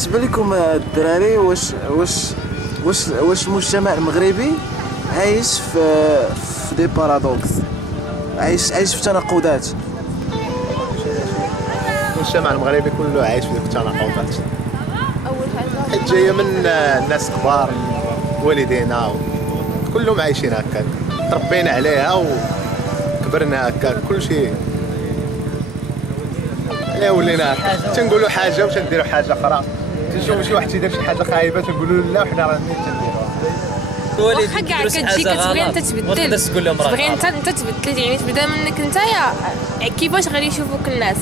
اش بان لكم الدراري؟ واش المجتمع المغربي عايش في دي بارادوكس، عايش في تناقضات؟ المجتمع المغربي كله عايش في التناقضات. اول حاجه حيت جايه من الناس كبار، والدينا كلهم عايشين هكاك، تربينا عليها وكبرنا هكاك، كل شيء عليها ولينا هكاك. تنقولوا حاجه وتنديروا حاجه اخرى، تنشوفوا شي واحد تيدير شي حاجه خايبه تنقولوا لا وحنا راه تنديروها. واخا كاع كتجي كتبغي انت تبدل، تبغي انت تبدل، يعني تبدا منك نتايا. كيفاش غادي يشوفوك الناس،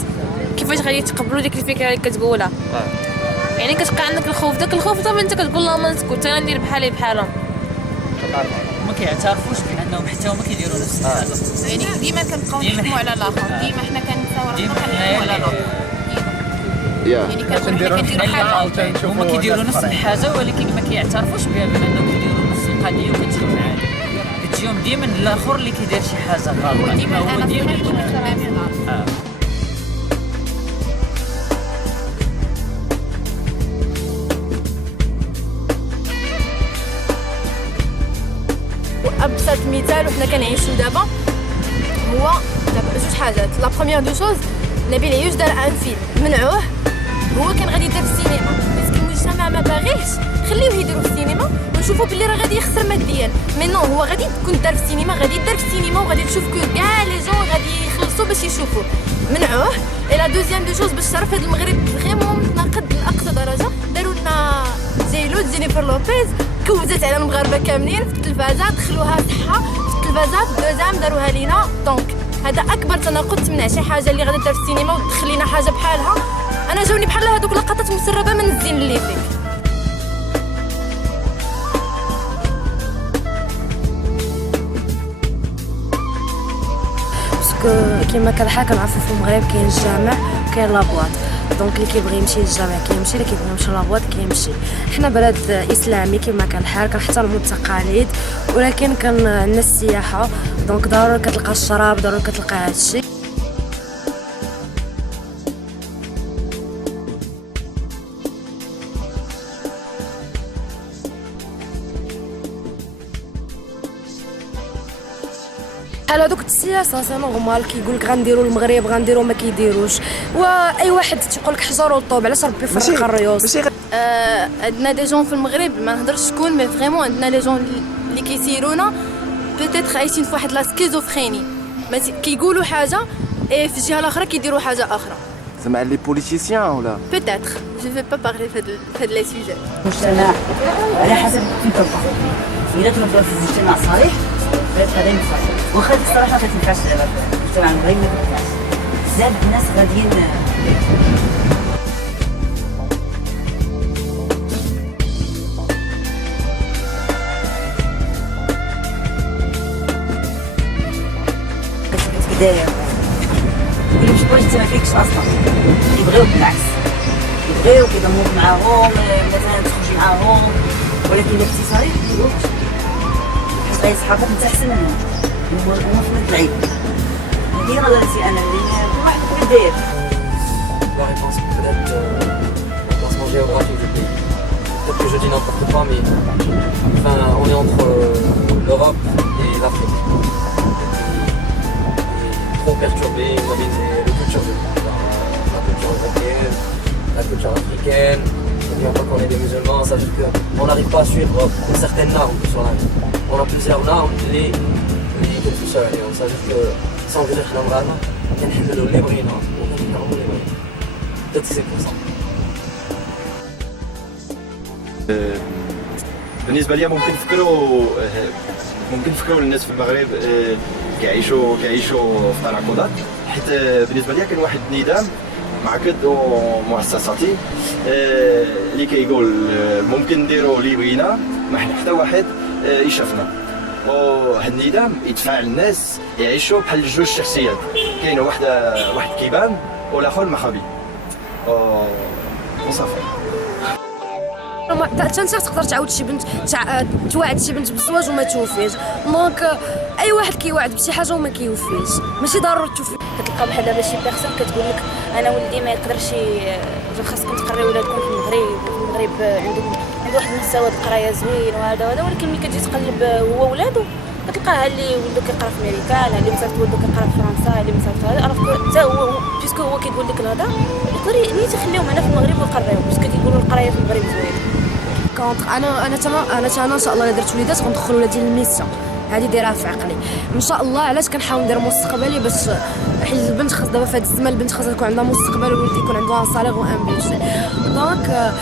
كيفاش غادي يتقبلوا ديك الفكره اللي كتقولها. يعني كتبقى عندك الخوف، داك الخوف دابا انت كتقول لا ما نسكت انا ندير بحالي بحالهم. ما كيعترفوش بانهم حتى هما كيديروا نفس الحاجه. يعني ديما كنبقاو نحكموا على الاخر، ديما حنا كنتصوروا كنحكموا على الاخر. يعني كنديروا حاجه هما كيديروا نفس الحاجه ولكن ما كيعترفوش بها بانهم كيديروا نفس القضيه وكتجيو معاه. كتجيهم ديما الاخر اللي كيدير شي حاجه غلط، ديما هو انا ديما كنكون غلط. ابسط مثال وحنا كنعيشو دابا هو جوج حاجات. لا بروميير دو شوز، نبيل عيوش دار ان فيلم منعوه، هو كان غادي يدير في السينما، باسكو المجتمع ما باغيش، خليوه يديروا في السينما ونشوفوا بلي راه غادي يخسر ماديا. مي نو، هو غادي تكون دار في السينما، غادي يدار في السينما وغادي تشوف كو كاع لي جون غادي يخلصوا باش يشوفوا. منعوه. اي لا دوزيام دو شوز، باش تعرف هذا المغرب فريمون متناقض لاقصى درجه. داروا لنا زيلود جينيفر لوبيز، كوزات على المغاربه كاملين في التلفازه، دخلوها صحه في التلفازه، في دوزام داروها لينا. دونك هذا اكبر تناقض، تمنع شي حاجه اللي غادي دار في السينما وتدخل لنا حاجه بحالها. انا جاوني بحال هذوك لقطات مسربه من الزين اللي فيك. باسكو كيما كنحال كنعرفوا في المغرب كاين الجامع وكاين لابواط، دونك اللي كيبغي يمشي للجامع كيمشي، اللي كيبغي يمشي لابواط كيمشي. حنا بلد اسلامي كيما كنحال كنحترموا التقاليد، ولكن كان عندنا السياحه، دونك ضروري كتلقى الشراب، ضروري كتلقى هادشي. بحال هذوك السياسه سي نورمال، كيقول لك غنديروا المغرب غنديروا ما كيديروش، واي واحد تيقول لك حجر والطوب، علاش ربي فرق الريوس. عندنا دي جون في المغرب، ما نهضرش شكون، مي فريمون عندنا لي جون اللي كيسيرونا بوتيتر عايشين في واحد لا سكيزوفريني، كيقولوا حاجه اي في الجهه الاخرى كيديروا حاجه اخرى. زعما لي بوليتيسيان ولا بوتيتر جو في با بارلي في هاد لي سوجي. المجتمع على حسب كيف تنطق. اذا تنطق في المجتمع صريح هذا ينفع، واخا هذه الصراحه ما تنفعش على المجتمع المغربي، ما تنفعش بزاف الناس غاديين. كداير اللي مش بغيتش ما فيكش اصلا، يبغيوك بالعكس، يبغيوك يضموك معاهم، مثلا تخرجي معاهم، ولكن الا كنتي صريح ميديروكش، حيت غادي صحابك انت احسن منهم، هما في العيب. هذه نظرتي انا، اللي كل واحد كيف داير. La réponse peut-être l'emplacement géographique du pays. Peut-être que je dis n'importe quoi, mais enfin, on est entre l'Europe et l'Afrique. Trop perturbé, imagine les cultures du monde. La culture européenne, la culture africaine. N'oublions pas qu'on est des musulmans, ça veut dire qu'on n'arrive pas à suivre certaines normes sur la vie. On a plusieurs normes, les cultures, et ça veut dire que sans venir à l'Amrana, il y a les brins, peut-être que c'est pour ça. بالنسبه لي ممكن نفكروا الناس في المغرب كيعيشوا في تناقضات، حيت بالنسبه لي كاين واحد النظام معقد ومؤسساتي اللي كيقول ممكن نديروا اللي بغينا، ما حنا حتى واحد يشافنا. وهذا النظام يدفع الناس يعيشوا بحال جوج شخصيات، كاين واحد كيبان والاخر مخبي وصافي. حتى انت تقدر تعاود شي بنت توعد شي بنت بالزواج وما توفيش، دونك اي واحد كيوعد بشي حاجه وما كيوفيش، ماشي ضروري كتلقى بحال دابا شي بيرسون كتقول لك انا ولدي ما يقدرش، خاصكم تقريو ولادكم في المغرب. المغرب، وفي المغرب عندهم واحد المستوى القرايه زوين وهذا، ولكن ملي كتجي تقلب هو ولادو كتلقاه اللي ولدو كيقرا في امريكا، اللي مسافر ولدو كيقرا في فرنسا، اللي مسافر هذا، الوغ حتى هو بيسكو هو كيقول لك الهضره يقدر نيت يخليهم هنا في المغرب ويقراو، باسكو كيقولوا القرايه في المغرب زوينه. كونطخ انا ان شاء الله الا درت وليدات غندخل ولادي للميسا، هذه دايرها في عقلي ان شاء الله. علاش كنحاول ندير مستقبلي باش حيت البنت خاص دابا في هذا الزمان البنت خاصها تكون عندها مستقبل والولد يكون عنده ان صالير وان بيت. دونك